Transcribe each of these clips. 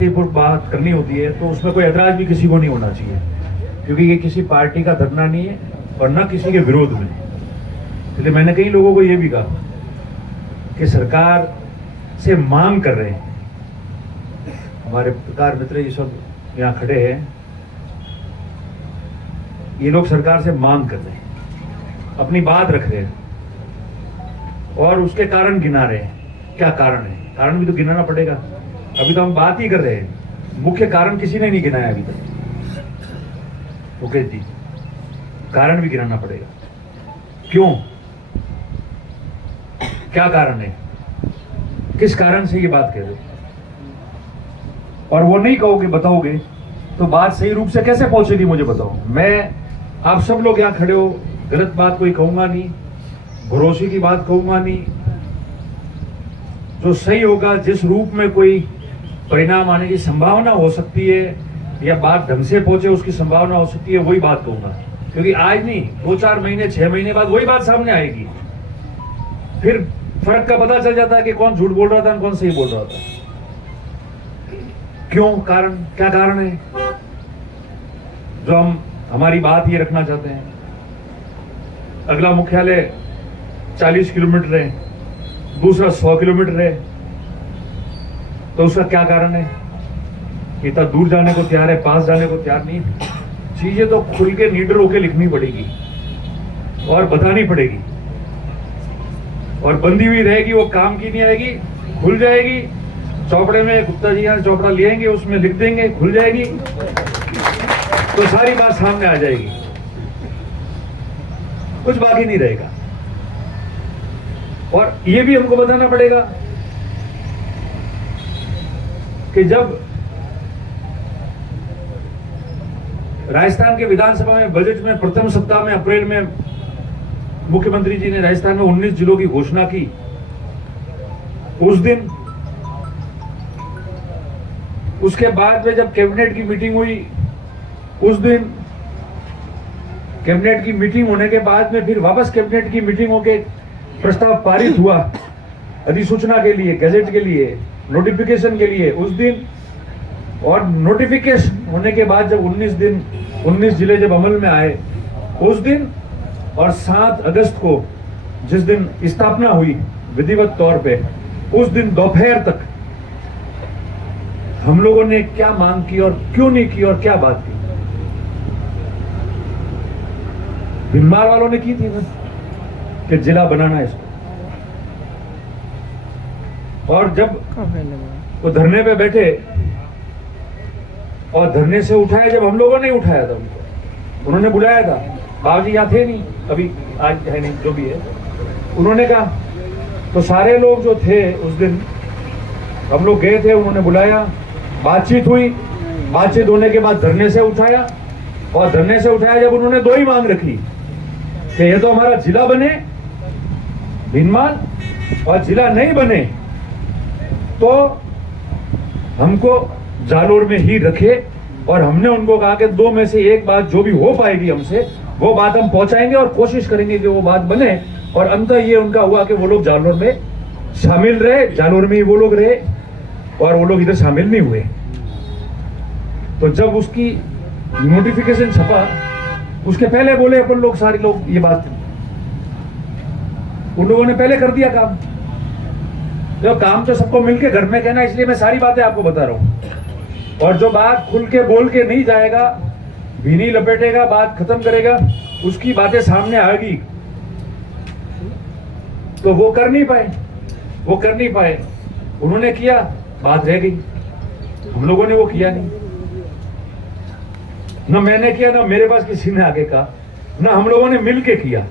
पर बात करनी होती है तो उसमें कोई ऐतराज भी किसी को नहीं होना चाहिए, क्योंकि ये किसी पार्टी का धरना नहीं है और न किसी के विरोध में। इसलिए मैंने कई लोगों को ये भी कहा कि सरकार से मांग कर रहे हैं, हमारे पत्रकार मित्र ये सब यहाँ खड़े हैं, ये लोग सरकार से मांग कर रहे हैं, अपनी बात रख रहे हैं और उसके कारण गिना रहे हैं। क्या कारण है? कारण भी तो गिनाना पड़ेगा। अभी तो हम बात ही कर रहे हैं, मुख्य कारण किसी ने नहीं गिनाया अभी तक। मुकेश जी, कारण भी गिनाना पड़ेगा। क्यों? क्या कारण है? किस कारण से ये बात कह रहे हो? और वो नहीं कहोगे, बताओगे तो बात सही रूप से कैसे पहुंचेगी? मुझे बताओ। मैं, आप सब लोग यहाँ खड़े हो, गलत बात कोई कहूंगा नहीं, भरोसे की बात कहूंगा नहीं। जो सही होगा, जिस रूप में कोई परिणाम आने की संभावना हो सकती है या बात ढंग से पहुंचे उसकी संभावना हो सकती है, वही बात कहूंगा। क्योंकि आज नहीं, 2-4 महीने 6 महीने बाद वही बात सामने आएगी। फिर फर्क का पता चल जाता है कि कौन झूठ बोल रहा था और कौन सही बोल रहा था। क्यों? कारण क्या कारण है जो हम हमारी बात ये रखना चाहते हैं? अगला मुख्यालय 40 किलोमीटर है, दूसरा 100 किलोमीटर है, तो उसका क्या कारण है? इतना दूर जाने को तैयार है, पास जाने को तैयार नहीं। चीजें तो खुल के नीडर होके लिखनी पड़ेगी और बतानी पड़ेगी, और बंदी हुई रहेगी वो काम की नहीं आएगी, खुल जाएगी। चौपड़े में गुप्ता जी यहाँ चौपड़ा ले आएंगे, उसमें लिख देंगे, खुल जाएगी तो सारी बात सामने आ जाएगी, कुछ बाकी नहीं रहेगा। और ये भी हमको बताना पड़ेगा कि जब राजस्थान के विधानसभा में बजट में प्रथम सप्ताह में अप्रैल में मुख्यमंत्री जी ने राजस्थान में 19 जिलों की घोषणा की, उस दिन, उसके बाद में जब कैबिनेट की मीटिंग हुई, उस दिन कैबिनेट की मीटिंग होने के बाद में फिर वापस कैबिनेट की मीटिंग होके प्रस्ताव पारित हुआ अधिसूचना के लिए, गैजेट के लिए, नोटिफिकेशन के लिए उस दिन। और नोटिफिकेशन होने के बाद जब 19 जिले जब अमल में आए उस दिन, और 7 अगस्त को जिस दिन स्थापना हुई विधिवत तौर पे, उस दिन दोपहर तक हम लोगों ने क्या मांग की और क्यों नहीं की और क्या बात की? भिनमार वालों ने की थी कि जिला बनाना है इसको, और जब वो धरने पे बैठे और धरने से उठाया, जब हम लोगों ने उठाया था उनको, उन्होंने बुलाया था, बाबूजी यहाँ थे नहीं, अभी आज है नहीं, जो भी है, उन्होंने कहा, तो सारे लोग जो थे उस दिन हम लोग गए थे, उन्होंने बुलाया, बातचीत हुई, बातचीत होने के बाद धरने से उठाया, और धरने से उठाया जब उन्होंने 2 ही मांग रखी कि ये तो हमारा जिला बने भिनमाल, और जिला नहीं बने तो हमको जालोर में ही रखे। और हमने उनको कहा कि 2 में से एक बात जो भी हो पाएगी हमसे, वो बात हम पहुंचाएंगे और कोशिश करेंगे कि वो बात बने। और अंततः ये उनका हुआ कि वो लोग जालोर में शामिल रहे, जालोर में ही वो लोग रहे और वो लोग इधर शामिल नहीं हुए। तो जब उसकी नोटिफिकेशन छपा, उसके पहले बोले अपन लोग, सारे लोग, ये बात उन लोगों ने पहले कर दिया काम। जो काम तो सबको मिलके घर में कहना, इसलिए मैं सारी बातें आपको बता रहा हूं। और जो बात खुल के बोल के नहीं जाएगा, भीनी लपेटेगा, बात खत्म करेगा, उसकी बातें सामने आएगी, तो वो कर नहीं पाए, वो कर नहीं पाए। उन्होंने किया, बात रह गई, हम लोगों ने वो किया नहीं। ना मैंने किया, ना मेरे पास किसी ने आगे कहा, ना हम लोगों ने मिलके किया।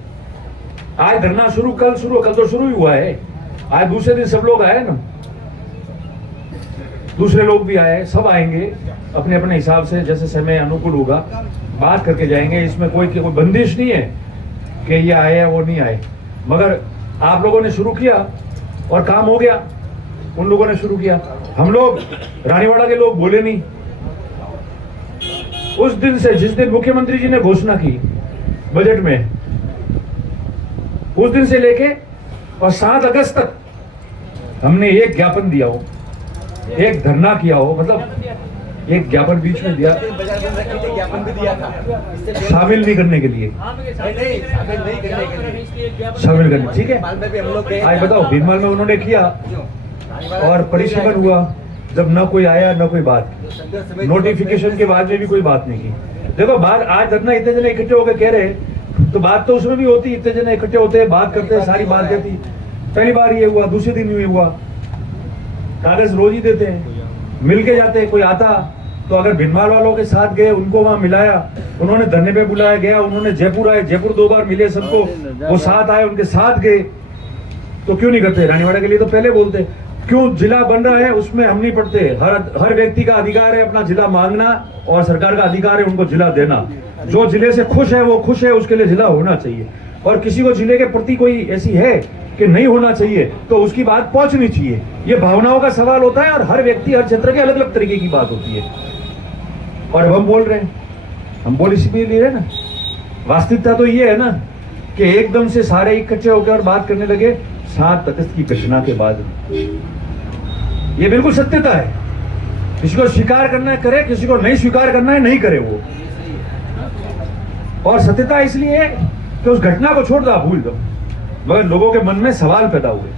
आज धरना शुरू, कल तो शुरू ही हुआ है, आज दूसरे दिन सब लोग आए ना, दूसरे लोग भी आए, सब आएंगे अपने अपने हिसाब से, जैसे समय अनुकूल होगा बात करके जाएंगे। इसमें कोई बंदिश नहीं है कि ये आए या वो नहीं आए, मगर आप लोगों ने शुरू किया और काम हो गया। उन लोगों ने शुरू किया, हम लोग रानीवाड़ा के लोग बोले नहीं। उस दिन से, जिस दिन मुख्यमंत्री जी ने घोषणा की बजट में, उस दिन से लेके और 7 अगस्त तक हमने एक ज्ञापन दिया हो एक धरना किया हो, मतलब एक ज्ञापन बीच में दिया, बाजार बंद रखने के लिए ज्ञापन भी दिया था, इससे शामिल नहीं करने के लिए, नहीं शामिल नहीं करने के लिए शामिल करने, ठीक है। भीनमाल में भी हम लोग गए। आज बताओ, भीनमाल में उन्होंने किया और परिसीमन हुआ, जब न कोई आया न कोई बात की, नोटिफिकेशन के बाद में भी कोई बात नहीं की। देखो बात, आज धरना इतने जने इकट्ठे होकर कह रहे, तो बात तो उसमें भी होती, इतने जने इकट्ठे होते हैं, बात करते हैं, सारी बात कहती। पहली बार ये हुआ, दूसरे दिन ये हुआ, कागज रोज ही देते हैं, मिल के जाते हैं। कोई आता तो अगर भीनमाल वालों के साथ गए, उनको वहां मिलाया, उन्होंने धरने पे बुलाया गया, उन्होंने जयपुर आए, जयपुर 2 बार मिले सबको, वो साथ आए, उनके साथ गए, तो क्यों नहीं करते? रानीवाड़ा के लिए तो पहले बोलते, क्यों जिला बन रहा है उसमें हम नहीं पढ़ते। हर व्यक्ति का अधिकार है अपना जिला मांगना, और सरकार का अधिकार है उनको जिला देना। जो जिले से खुश है वो खुश है, उसके लिए जिला होना चाहिए। और किसी को जिले के प्रति कोई ऐसी है कि नहीं होना चाहिए, तो उसकी बात पहुंचनी चाहिए। ये भावनाओं का सवाल होता है, और हर व्यक्ति हर क्षेत्र के अलग अलग तरीके की बात होती है। और अब हम बोल रहे हैं, हम बोल इसी लिए ना, वास्तविकता तो ये है ना कि एकदम से सारे इकट्ठे होकर और बात करने लगे 7 अगस्त की घटना के बाद। ये बिल्कुल सत्यता है, किसी को स्वीकार करना है करे, किसी को नहीं स्वीकार करना है नहीं करे वो। और सत्यता इसलिए है कि उस घटना को छोड़ दो, भूल दो, मगर लोगों के मन में सवाल पैदा हुए।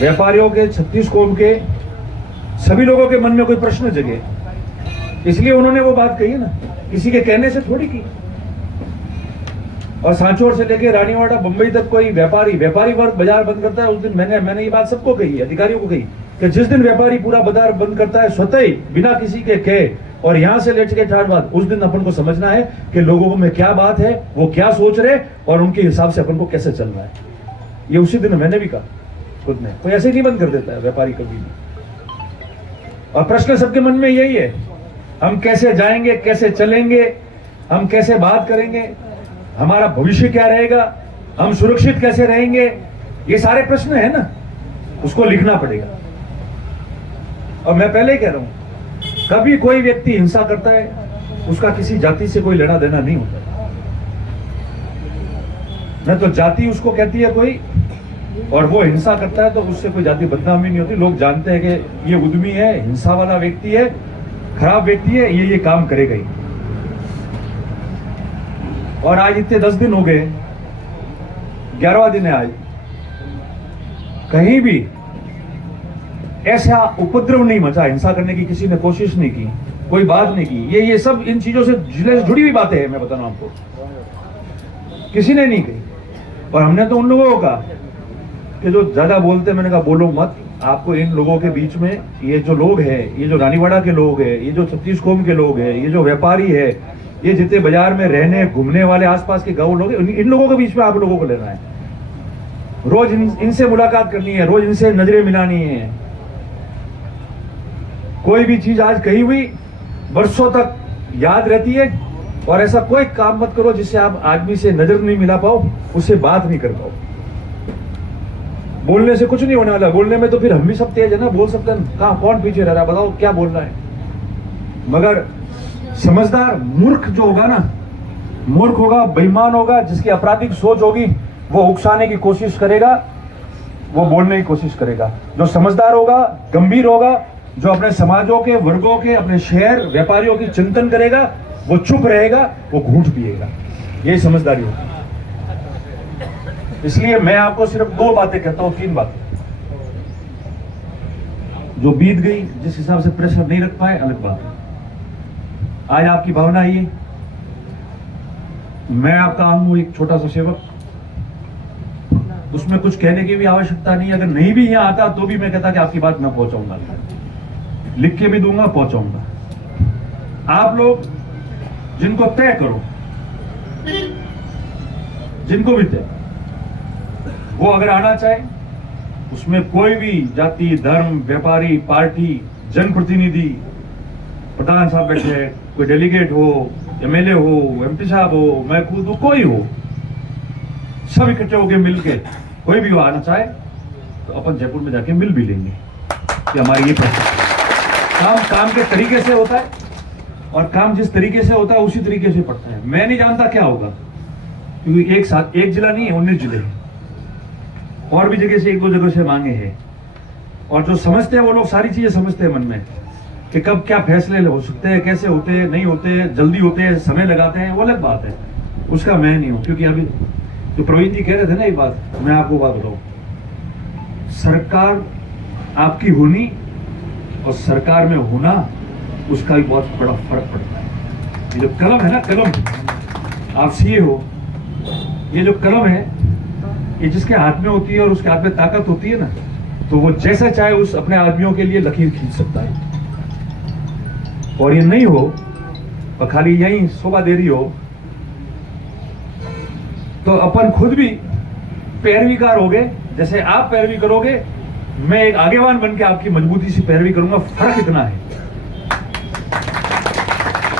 व्यापारियों के, 36 कौम के सभी लोगों के मन में कोई प्रश्न जगे, इसलिए उन्होंने वो बात कही ना, किसी के कहने से थोड़ी की। और सांचौर से लेके रानीवाड़ा बंबई तक कोई व्यापारी वर्ग बाजार बंद करता है, उस दिन मैंने ये बात सबको कही है, अधिकारियों को कही, कि जिस दिन व्यापारी पूरा बाजार बंद करता है स्वतः ही बिना किसी के कहे, और यहां से लेट के ठाट बात, उस दिन अपन को समझना है कि लोगों में क्या बात है, वो क्या सोच रहे, और उनके हिसाब से अपन को कैसे चलना है। ये उसी दिन मैंने भी कहा खुद ने, कोई ऐसे नहीं बंद कर देता है व्यापारी कभी भी। और प्रश्न सबके मन में यही है, हम कैसे जाएंगे, कैसे चलेंगे, हम कैसे बात करेंगे, हमारा भविष्य क्या रहेगा, हम सुरक्षित कैसे रहेंगे, ये सारे प्रश्न है ना, उसको लिखना पड़ेगा। और मैं पहले ही कह रहा हूं, कभी कोई व्यक्ति हिंसा करता है, उसका किसी जाति से कोई लेना देना नहीं होता। न तो जाति उसको कहती है कोई, और वो हिंसा करता है तो उससे कोई जाति बदनामी नहीं होती। लोग जानते हैं कि ये उद्यमी है, हिंसा वाला व्यक्ति है, खराब व्यक्ति है, ये काम करेगा ही। और आज इतने 10 दिन हो गए, 11वां दिन है आज, कहीं भी ऐसा उपद्रव नहीं मचा, हिंसा करने की किसी ने कोशिश नहीं की, कोई बात नहीं की। ये सब इन चीजों से जुड़ी हुई बातें हैं, मैं बता रहा हूं आपको, किसी ने नहीं कही। और हमने तो उन लोगों को कहा कि जो ज्यादा बोलते, मैंने कहा बोलो मत, आपको इन लोगों के बीच में ये जो लोग हैं, ये जो रानीवाड़ा के लोग हैं, ये जो 36 कौम के लोग हैं, ये जो व्यापारी है, ये जितने बाजार में रहने घूमने वाले आसपास के गांव लोग, इन लोगों के बीच में आप लोगों को लेना है। रोज इनसे मुलाकात करनी है, रोज इनसे नजरें मिलानी है। कोई भी चीज आज कही हुई वर्षों तक याद रहती है, और ऐसा कोई काम मत करो जिससे आप आदमी से नजर नहीं मिला पाओ, उससे बात नहीं कर पाओ। बोलने से कुछ नहीं होने वाला, बोलने में तो फिर हम भी सब तेज है ना, बोल सकते हैं, कहां कौन पीछे रह रहा है, बताओ क्या बोलना है। मगर समझदार मूर्ख जो होगा ना, मूर्ख होगा, बेईमान होगा, जिसकी आपराधिक सोच होगी, वो उकसाने की कोशिश करेगा, वो बोलने की कोशिश करेगा। जो समझदार होगा, गंभीर होगा, जो अपने समाजों के, वर्गों के, अपने शहर व्यापारियों की चिंतन करेगा, वो चुप रहेगा, वो घूंट पिएगा। यही समझदारी होगी। इसलिए मैं आपको सिर्फ 2 बातें कहता हूं, 3 बातें। जो बीत गई, जिस हिसाब से प्रेशर नहीं रख पाए, अलग बात है। आज आपकी भावना ये, मैं आपका अंग हूं, एक छोटा सा सेवक, उसमें कुछ कहने की भी आवश्यकता नहीं। अगर नहीं भी यहां आता तो भी मैं कहता कि आपकी बात मैं पहुंचाऊंगा, लिख के भी दूंगा, पहुंचाऊंगा। आप लोग जिनको तय करो, जिनको भी तय, वो अगर आना चाहे, उसमें कोई भी जाति, धर्म, व्यापारी, पार्टी, जनप्रतिनिधि, प्रधान साहब बैठे हैं, कोई डेलीगेट हो, एमएलए हो, एमपी साहब हो, मैं खुद हूं, कोई हो, सब इकट्ठे होकर मिलके, कोई भी आना चाहे तो अपन जयपुर में जाके मिल भी लेंगे कि हमारी ये काम के तरीके से होता है, और काम जिस तरीके से होता है उसी तरीके से पड़ता है। मैं नहीं जानता क्या होगा, क्योंकि एक जिला नहीं है, 19 जिले हैं, और भी जगह से 1-2 जगह से मांगे हैं। और जो समझते हैं वो लोग सारी चीजें समझते हैं मन में कि कब क्या फैसले हो सकते हैं, कैसे होते हैं, नहीं होते, जल्दी होते हैं, समय लगाते हैं, वो अलग बात है, उसका मैं नहीं हूं। क्योंकि अभी जो प्रवीण जी कह रहे थे ना ये बात, मैं आपको बात बताऊं, सरकार आपकी होनी और सरकार में होना, उसका भी बहुत बड़ा फर्क पड़ता है। ये जो कलम है ना, कलम, आप सीए हो, ये जो कलम है ये जिसके हाथ में होती है और उसके हाथ में ताकत होती है ना, तो वो जैसा चाहे उस अपने आदमियों के लिए लकीर खींच सकता है। और ये नहीं हो और खाली यही शोभा दे रही हो, तो अपन खुद भी पैरवीकार हो गए। जैसे आप पैरवी करोगे, मैं एक आगेवान बन के आपकी मजबूती से पैरवी करूंगा। फर्क इतना है।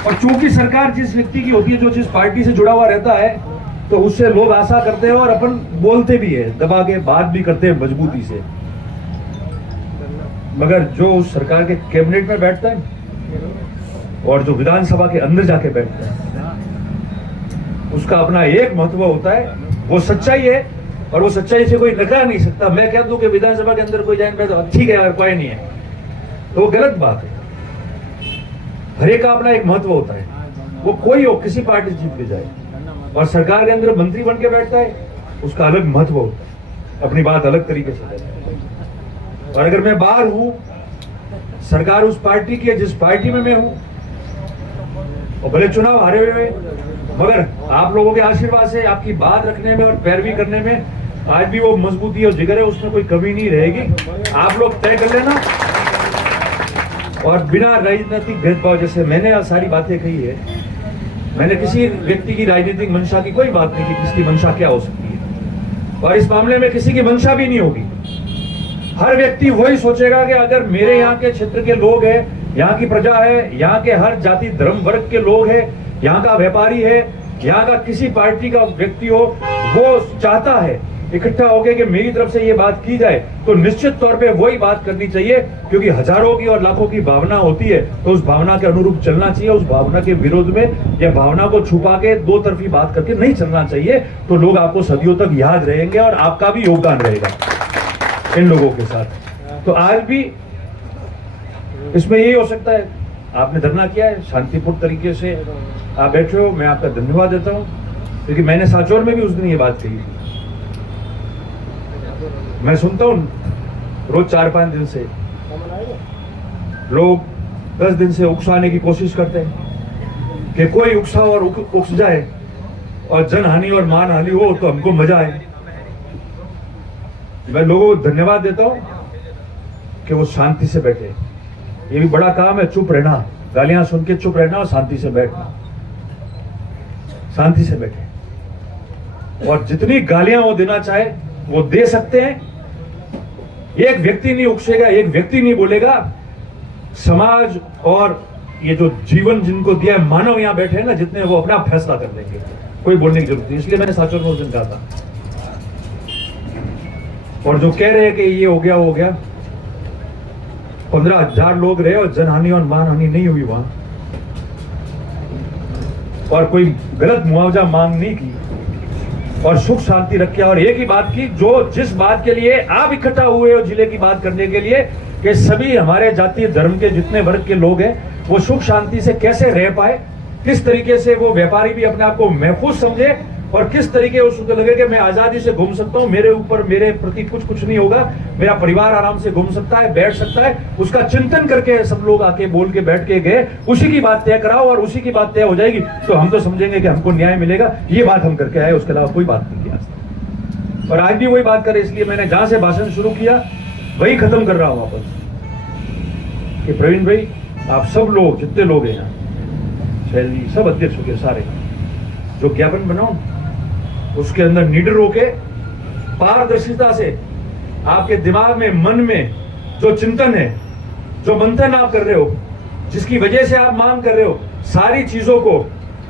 और चूंकि सरकार जिस व्यक्ति की होती है, जो जिस पार्टी से जुड़ा हुआ रहता है, तो उससे लोग आशा करते हैं और अपन बोलते भी है, दबा के बात भी करते हैं मजबूती से। मगर जो उस सरकार के कैबिनेट में बैठता है और जो विधानसभा के अंदर जाके बैठता है, उसका अपना एक महत्व होता है, वो सच्चाई है। और वो सच्चाई से कोई टकरा नहीं सकता। मैं कह दूं कि विधानसभा के अंदर कोई जाए तो ठीक है यार, कोई नहीं है, तो वो गलत बात है। हर एक का अपना एक महत्व होता है, वो कोई हो, किसी पार्टी जीत के जाए। और सरकार के अंदर मंत्री बन के बैठता है, उसका अलग महत्व होता है, अपनी बात अलग तरीके से करता है। और अगर मैं बाहर हूं, सरकार उस पार्टी की है जिस पार्टी में मैं हूं, और भले चुनाव हारे हुए, मगर आप लोगों के आशीर्वाद से, आपकी बात रखने में और पैरवी करने में आज भी वो मजबूती और जिगर है, उसमें कोई कमी नहीं रहेगी। आप लोग तय कर लेना। और बिना राजनीतिक भेदभाव, जैसे मैंने सारी बातें कही है, मैंने किसी व्यक्ति की राजनीतिक मंशा की कोई बात नहीं की, किसकी मंशा क्या हो सकती है। और इस मामले में किसी की मंशा भी नहीं होगी। हर व्यक्ति वही सोचेगा कि अगर मेरे यहाँ के क्षेत्र के लोग हैं, यहाँ की प्रजा है, यहाँ के हर जाति धर्म वर्ग के लोग हैं, यहाँ का व्यापारी है, यहाँ का किसी पार्टी का व्यक्ति हो, वो चाहता है इकट्ठा होकर कि मेरी तरफ से ये बात की जाए, तो निश्चित तौर पे वही बात करनी चाहिए। क्योंकि हजारों की और लाखों की भावना होती है, तो उस भावना के अनुरूप चलना चाहिए। उस भावना के विरोध में या भावना को छुपा के दो तरफी बात करके नहीं चलना चाहिए। तो लोग आपको सदियों तक याद रहेंगे और आपका भी योगदान रहेगा इन लोगों के साथ। तो आज भी इसमें यही हो सकता है, आपने धरना किया है, शांतिपूर्ण तरीके से आप बैठे हो, मैं आपका धन्यवाद देता हूं। क्योंकि मैंने सांचौर में भी उस दिन ये बात कही थी। मैं सुनता हूं रोज 4-5 दिन से लोग 10 दिन से उकसाने की कोशिश करते हैं कि कोई उकसा और उकस जाए और जनहानि और मानहानि हो तो हमको मजा आए। मैं लोगों को धन्यवाद देता हूं कि वो शांति से बैठे। ये भी बड़ा काम है, चुप रहना, गालियां सुन के चुप रहना और शांति से बैठना, शांति से बैठे। और जितनी गालियां वो देना चाहे वो दे सकते हैं। एक व्यक्ति नहीं उकसेगा, एक व्यक्ति नहीं बोलेगा। समाज और ये जो जीवन जिनको दिया है, मानव यहां बैठे हैं ना जितने, वो अपना फैसला कर लेंगे, कोई बोलने की जरूरत नहीं। इसलिए मैंने सांचौर में उस दिन कहा था। और जो कह रहे हैं कि ये हो गया वो हो गया, 15,000 लोग रहे और जनहानि और मानहानि नहीं हुई वहां, और कोई गलत मुआवजा मांग नहीं की, और सुख शांति रखा। और एक ही बात की, जो जिस बात के लिए आप इकट्ठा हुए हो जिले की बात करने के लिए, कि सभी हमारे जाति धर्म के जितने वर्ग के लोग हैं वो सुख शांति से कैसे रह पाए, किस तरीके से वो व्यापारी भी अपने आप को महफूज समझे, और किस तरीके उसको लगे कि मैं आजादी से घूम सकता हूं, मेरे ऊपर मेरे प्रति कुछ नहीं होगा, मेरा परिवार आराम से घूम सकता है, बैठ सकता है। उसका चिंतन करके सब लोग आके बोल के बैठ के गए, उसी की बात तय कराओ और उसी की बात तय हो जाएगी, तो हम तो समझेंगे कि हमको न्याय मिलेगा। ये बात हम करके आए, उसके अलावा कोई बात नहीं किया। और आज भी वही बात करे, इसलिए मैंने जहां से भाषण शुरू किया वही खत्म कर रहा हूं वापस, कि प्रवीण भाई, आप सब लोग जितने लोग हैं यहाँ, शैल जी, सब अध्यक्ष हो गए सारे, जो ज्ञापन बनाओ उसके अंदर निडर होके पारदर्शिता से आपके दिमाग में, मन में जो चिंतन है, जो मंथन आप कर रहे हो, जिसकी वजह से आप मांग कर रहे हो, सारी चीजों को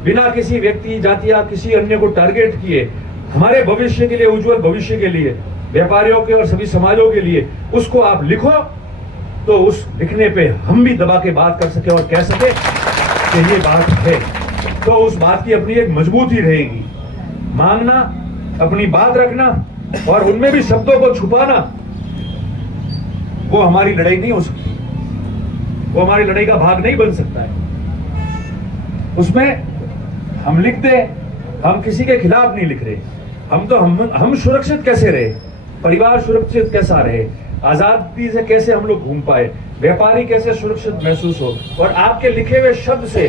बिना किसी व्यक्ति, जाति या किसी अन्य को टारगेट किए, हमारे भविष्य के लिए, उज्जवल भविष्य के लिए, व्यापारियों के और सभी समाजों के लिए, उसको आप लिखो। तो उस लिखने पे हम भी दबा के बात कर सके और कह सके कि ये बात है, तो उस बात की अपनी एक मजबूती रहेगी। मांगना, अपनी बात रखना और उनमें भी शब्दों को छुपाना, वो हमारी लड़ाई नहीं हो सकती, वो हमारी लड़ाई का भाग नहीं बन सकता है। उसमें हम लिख दे, हम किसी के खिलाफ नहीं लिख रहे। हम सुरक्षित कैसे रहे, परिवार सुरक्षित कैसा रहे, आजादी से कैसे हम लोग घूम पाए, व्यापारी कैसे सुरक्षित महसूस हो, और आपके लिखे हुए शब्द से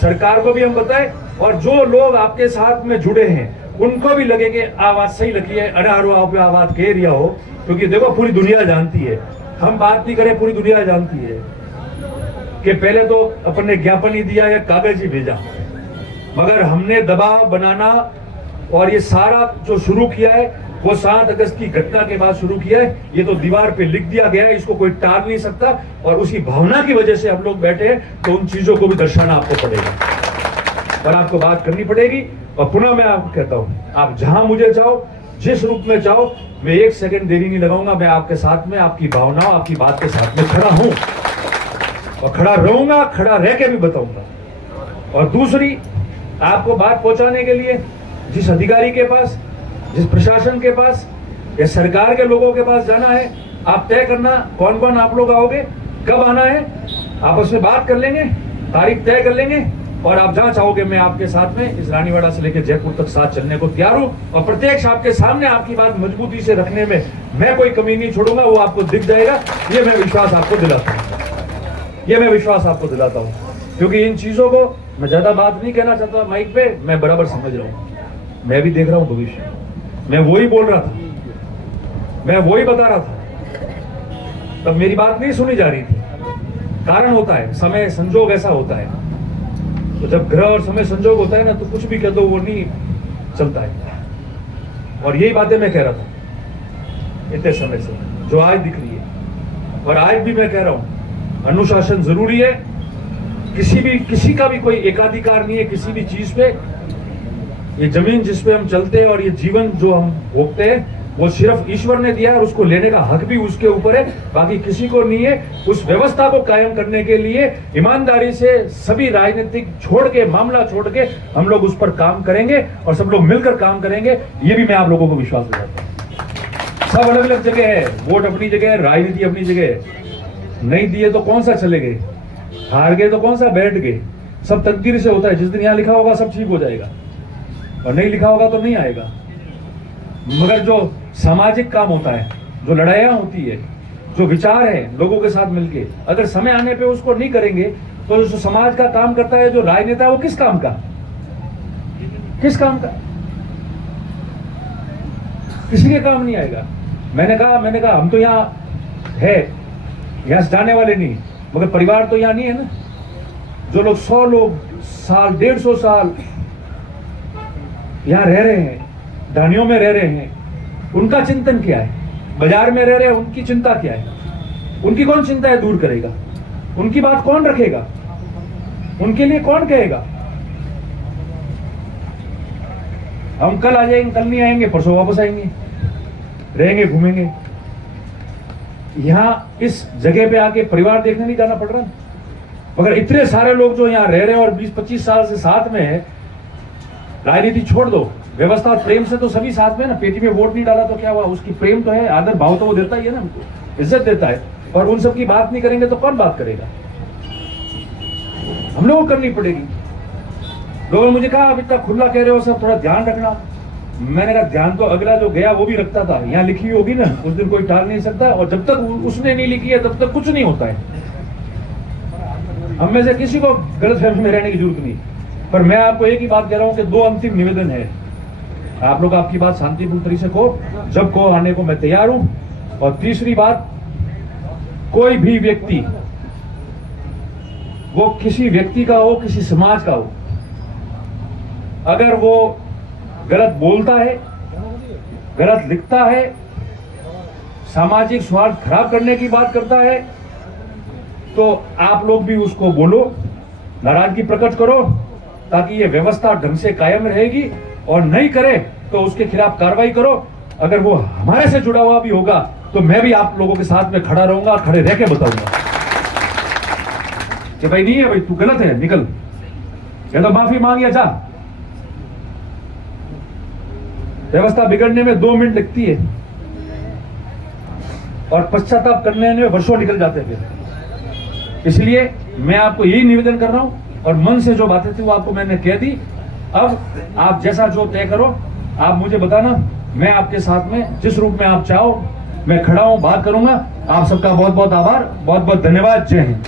सरकार को भी हम बताएं, और जो लोग आपके साथ में जुड़े हैं उनको भी लगे कि आवाज सही लगी है, अनारो आप आवाज कह रिया हो, क्योंकि देखो पूरी दुनिया जानती है, हम बात नहीं करें, पूरी दुनिया जानती है कि पहले तो अपन ने ज्ञापन ही दिया या कागज ही भेजा, मगर हमने दबाव बनाना और ये सारा जो शुरू किया है वो 7 अगस्त की घटना के बाद शुरू किया है। ये तो दीवार पे लिख दिया गया है, इसको कोई टाल नहीं सकता, और उसी भावना की वजह से हम लोग बैठे हैं, तो उन चीजों को भी दर्शाना आपको पड़ेगा और आपको बात करनी पड़ेगी। और पुनः मैं आपको कहता हूं, आप जहां मुझे चाहो, जिस रूप में चाहो, मैं 1 सेकंड देरी नहीं लगाऊंगा। मैं आपके साथ में, आपकी भावनाओं, आपकी बात के साथ में खड़ा हूं और खड़ा रहूंगा, खड़ा रह के भी बताऊंगा। और दूसरी, आपको बात पहुंचाने के लिए जिस अधिकारी के पास, जिस प्रशासन के पास या सरकार के लोगों के पास जाना है, आप तय करना कौन कौन आप लोग आओगे, कब आना है, आपस में बात कर लेंगे, तारीख तय कर लेंगे, और आप जहां चाहोगे मैं आपके साथ में इस रानीवाड़ा से लेकर जयपुर तक साथ चलने को तैयार हूं। और प्रत्यक्ष आपके सामने आपकी बात मजबूती से रखने में मैं कोई कमी नहीं छोड़ूंगा, वो आपको दिख जाएगा। ये मैं विश्वास आपको दिलाता हूं, ये मैं विश्वास आपको दिलाता हूं, क्योंकि इन चीजों को मैं ज्यादा बात नहीं कहना चाहता माइक पे, मैं बराबर समझ रहा हूं, मैं भी देख रहा हूं भविष्य, मैं वही बोल रहा था, मैं वही बता रहा था, तब मेरी बात नहीं सुनी जा रही थी। कारण होता है, समय संजोग ऐसा होता है, तो जब ग्रह और समय संजोग होता है ना, तो कुछ भी कह दो वो नहीं चलता है। और यही बातें मैं कह रहा था इतने समय से, जो आज दिख रही है, और आज भी मैं कह रहा हूं, अनुशासन जरूरी है। किसी का भी कोई एकाधिकार नहीं है किसी भी चीज पे। ये जमीन जिस पे हम चलते हैं और ये जीवन जो हम भोगते हैं, वो सिर्फ ईश्वर ने दिया है, और उसको लेने का हक भी उसके ऊपर है, बाकी किसी को नहीं है। उस व्यवस्था को कायम करने के लिए ईमानदारी से सभी राजनीतिक छोड़ के, मामला छोड़ के हम लोग उस पर काम करेंगे, और सब लोग मिलकर काम करेंगे। ये भी मैं आप लोगों को विश्वास दिलाता हूं। सब अलग अलग जगह है, वोट अपनी जगह है, राजनीति अपनी जगह है। नहीं दिए तो कौन सा चले गए, हार गए तो कौन सा बैठ गए, सब तकदीर से होता है। जिस दिन यहां लिखा होगा सब ठीक हो जाएगा, और नहीं लिखा होगा तो नहीं आएगा। मगर जो सामाजिक काम होता है, जो लड़ाइयां होती है, जो विचार है लोगों के साथ मिलके, अगर समय आने पे उसको नहीं करेंगे, तो जो समाज का काम करता है, जो राजनेता है, वो किस काम का, किस काम का, किसी के काम नहीं आएगा। मैंने कहा हम तो यहाँ है, यहाँ से जाने वाले नहीं, मगर परिवार तो यहाँ नहीं है ना। जो लोग 100 लोग साल, 150 साल यहाँ रह रहे हैं, ढानियों में रह रहे हैं, उनका चिंतन क्या है, बाजार में रह रहे हैं, उनकी चिंता क्या है, उनकी कौन चिंताएं दूर करेगा, उनकी बात कौन रखेगा, उनके लिए कौन कहेगा। हम कल आ जाएंगे, कल नहीं आएंगे, परसों वापस आएंगे, रहेंगे, घूमेंगे। यहां इस जगह पे आके परिवार देखने नहीं जाना पड़ रहा, मगर इतने सारे लोग जो यहाँ रह रहे हैं और 20-25 साल से साथ में है। राजनीति छोड़ दो, व्यवस्था प्रेम से तो सभी साथ में ना। पेटी में वोट नहीं डाला तो क्या हुआ, उसकी प्रेम तो है, आदर भाव तो वो देता ही है ना, हमको इज्जत देता है। और उन सब की बात नहीं करेंगे तो कौन बात करेगा, हम लोगों को करनी पड़ेगी। लोगों ने मुझे कहा अब इतना खुला कह रहे हो सब, थोड़ा ध्यान रखना। मैंने कहा ध्यान तो अगला जो गया वो भी रखता था, यहाँ लिखी हुई होगी ना, उस दिन कोई टाल नहीं सकता, और जब तक उसने नहीं लिखी है तब तक कुछ नहीं होता है। हम में से किसी को गलतफहमी में रहने की जरूरत नहीं। पर मैं आपको एक ही बात कह रहा हूं कि 2 अंतिम निवेदन है। आप लोग आपकी बात शांतिपूर्ण तरीके से कहो, जब कहो आने को मैं तैयार हूं। और तीसरी बात, कोई भी व्यक्ति, वो किसी व्यक्ति का हो, किसी समाज का हो, अगर वो गलत बोलता है, गलत लिखता है, सामाजिक स्वार्थ खराब करने की बात करता है, तो आप लोग भी उसको बोलो, नाराजगी प्रकट करो, ताकि ये व्यवस्था ढंग से कायम रहेगी। और नहीं करे तो उसके खिलाफ कार्रवाई करो। अगर वो हमारे से जुड़ा हुआ भी होगा तो मैं भी आप लोगों के साथ में खड़ा रहूंगा, खड़े रह के बताऊंगा कि भाई नहीं है, भाई तू गलत है, निकल, या तो माफी मांग या जा। व्यवस्था बिगड़ने में 2 मिनट लगती है, और पश्चाताप करने में वर्षों निकल जाते थे। इसलिए मैं आपको यही निवेदन कर रहा हूं और मन से जो बातें थी वो आपको मैंने कह दी। अब आप जैसा जो तय करो, आप मुझे बताना, मैं आपके साथ में जिस रूप में आप चाहो मैं खड़ा हूं, बात करूंगा। आप सबका बहुत बहुत आभार, बहुत बहुत धन्यवाद। जय हिंद।